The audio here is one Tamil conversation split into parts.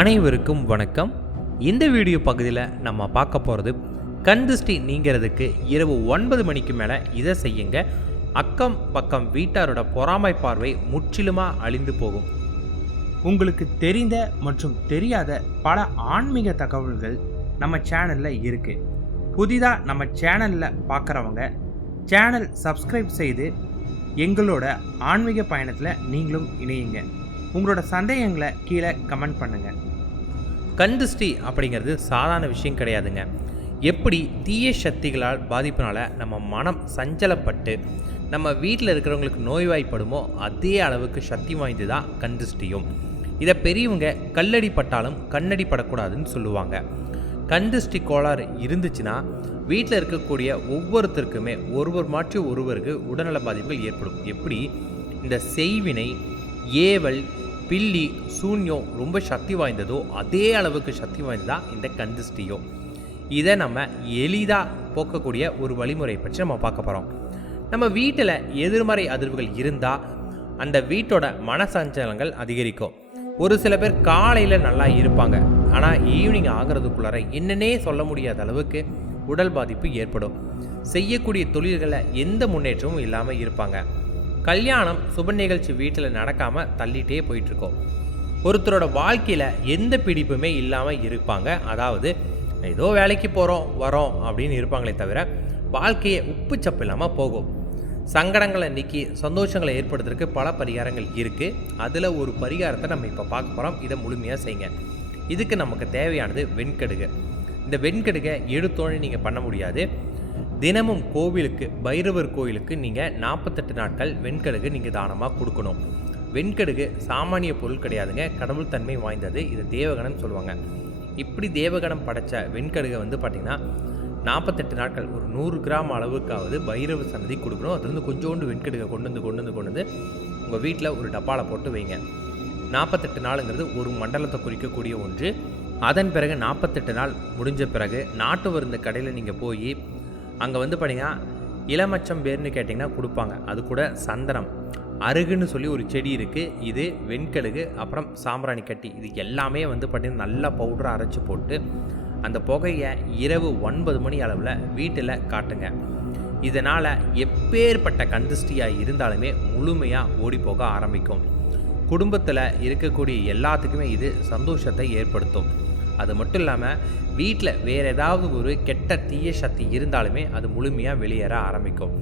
அனைவருக்கும் வணக்கம். இந்த வீடியோ பகுதியில் நம்ம பார்க்க போகிறது கண் திருஷ்டி நீங்கிறதுக்கு இரவு ஒன்பது மணிக்கு மேலே இதை செய்யுங்க. அக்கம் பக்கம் வீட்டாரோட பொறாமை பார்வை முற்றிலுமாக அழிந்து போகும். உங்களுக்கு தெரிந்த மற்றும் தெரியாத பல ஆன்மீக தகவல்கள் நம்ம சேனலில் இருக்குது புதிதாக நம்ம சேனலில் பார்க்குறவங்க சேனல் சப்ஸ்கிரைப் செய்து எங்களோட ஆன்மீக பயணத்தில் நீங்களும் இணையுங்க. உங்களோட சந்தேகங்களை கீழே கமெண்ட் பண்ணுங்கள் கண் அப்படிங்கிறது சாதாரண விஷயம் கிடையாதுங்க. எப்படி தீய சக்திகளால் பாதிப்பினால் நம்ம மனம் சஞ்சலப்பட்டு நம்ம வீட்டில் இருக்கிறவங்களுக்கு நோய்வாய்ப்படுமோ அதே அளவுக்கு சக்தி வாய்ந்து தான் கண் இதை பெரியவங்க கல்லடி பட்டாலும் கண்ணடி படக்கூடாதுன்னு சொல்லுவாங்க. கண் கோளாறு இருந்துச்சுன்னா வீட்டில் இருக்கக்கூடிய ஒவ்வொருத்தருக்குமே ஒருவர் மாற்றி ஒருவருக்கு உடல்நல பாதிப்புகள் ஏற்படும். எப்படி? இந்த செய்வினை ஏவல் பில்லி சூன்யம் ரொம்ப சக்தி வாய்ந்ததோ அதே அளவுக்கு சக்தி வாய்ந்ததா இந்த கந்திஷ்டியோ? இதை நம்ம எளிதாக போக்கக்கூடிய ஒரு வழிமுறை பற்றி நம்ம பார்க்க போகிறோம் நம்ம வீட்டில் எதிர்மறை அதிர்வுகள் இருந்தால் அந்த வீட்டோட மனசஞ்சலங்கள் அதிகரிக்கும். ஒரு சில பேர் காலையில் நல்லா இருப்பாங்க. ஆனால் ஈவினிங் ஆகிறதுக்குள்ளார என்னன்னே சொல்ல முடியாத அளவுக்கு உடல் பாதிப்பு ஏற்படும். செய்யக்கூடிய தொழில்களில் எந்த முன்னேற்றமும் இல்லாமல் இருப்பாங்க. கல்யாணம் சுப நிகழ்ச்சி வீட்டில் நடக்காமல் தள்ளிட்டே போயிட்டுருக்கோம். ஒருத்தரோட வாழ்க்கையில் எந்த பிடிப்புமே இல்லாமல் இருப்பாங்க. அதாவது ஏதோ வேலைக்கு போகிறோம் வரோம் அப்படின்னு இருப்பாங்களே தவிர வாழ்க்கையை உப்பு சப்பு இல்லாமல் போகும். சங்கடங்களை நீக்கி சந்தோஷங்களை ஏற்படுத்துறதுக்கு பல பரிகாரங்கள் இருக்குது அதில் ஒரு பரிகாரத்தை நம்ம இப்போ பார்க்க போகிறோம் இதை முழுமையாக செய்யுங்க. இதுக்கு நமக்கு தேவையானது வெண்கடுகு. இந்த வெண்கடுகை எடுத்தோடனே நீங்கள் பண்ண முடியாது. தினமும் கோவிலுக்கு பைரவர் கோயிலுக்கு நீங்கள் நாற்பத்தெட்டு நாட்கள் வெண்கடுகு நீங்கள் தானமாக கொடுக்கணும். வெண்கடுகு சாமானிய பொருள் கிடையாதுங்க. கடவுள் தன்மை வாய்ந்தது. இது தேவகணம் சொல்லுவாங்க. இப்படி தேவகணம் படைச்ச வெண்கடுகை வந்து பார்த்திங்கன்னா நாற்பத்தெட்டு நாட்கள் ஒரு நூறு கிராம் அளவுக்காவது பைரவ சன்னதி கொடுக்கணும். அது வந்து கொஞ்சோண்டு வெண்கடுகை கொண்டு வந்து கொண்டு வந்து கொண்டு வந்து உங்கள் வீட்டில் ஒரு டப்பாவில் போட்டு வைங்க. நாற்பத்தெட்டு நாளுங்கிறது ஒரு மண்டலத்தை குறிக்கக்கூடிய ஒன்று. அதன் பிறகு நாற்பத்தெட்டு நாள் முடிஞ்ச பிறகு நாட்டு மருந்து கடையில் நீங்கள் போய் அங்கே வந்து பார்த்தீங்கன்னா இளமச்சம் பேர்னு கேட்டிங்கன்னா கொடுப்பாங்க. அது கூட சந்தனம். அருகுன்னு சொல்லி ஒரு செடி இருக்குது இது வெண்கடுகு அப்புறம் சாம்பிராணி கட்டி. இது எல்லாமே வந்து பார்த்திங்கன்னா நல்லா பவுடரை அரைச்சி போட்டு அந்த புகையை இரவு ஒன்பது மணி அளவில் வீட்டில் காட்டுங்க. இதனால் எப்பேற்பட்ட கந்திஷ்டியாக இருந்தாலுமே முழுமையாக ஓடி போக ஆரம்பிக்கும். குடும்பத்தில் இருக்கக்கூடிய எல்லாத்துக்குமே இது சந்தோஷத்தை ஏற்படுத்தும். அது மட்டும் இல்லாமல் வீட்டில் வேறு ஏதாவது ஒரு கெட்ட தீய சக்தி இருந்தாலுமே அது முழுமையாக வெளியேற ஆரம்பிக்கும்.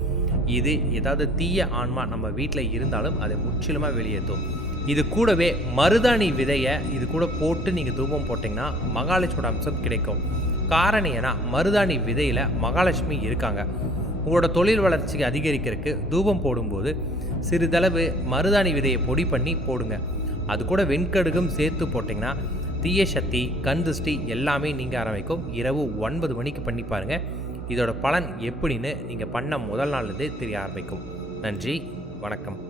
இது ஏதாவது தீய ஆன்மா நம்ம வீட்டில் இருந்தாலும் அதை முற்றிலுமாக வெளியேற்றும் இது கூடவே மருதாணி விதையை இது கூட போட்டு நீங்கள் தூபம் போட்டிங்கன்னா மகாலட்சுமியோட அம்சம் கிடைக்கும். காரணம் ஏன்னா மருதாணி விதையில் மகாலட்சுமி இருக்காங்க. உங்களோட தொழில் வளர்ச்சிக்கு அதிகரிக்கிறதுக்கு தூபம் போடும்போது சிறிதளவு மருதாணி விதையை பொடி பண்ணி போடுங்க. அது கூட வெண்கடுகும் சேர்த்து போட்டிங்கன்னா தீய சக்தி கண் திருஷ்டி எல்லாமே நீங்கள் ஆரம்பிக்கும். இரவு ஒன்பது மணிக்கு பண்ணி பாருங்கள் இதோட பலன் எப்படின்னு நீங்கள் பண்ண முதல் நாள்லேருந்தே தெரிய ஆரம்பிக்கும். நன்றி வணக்கம்.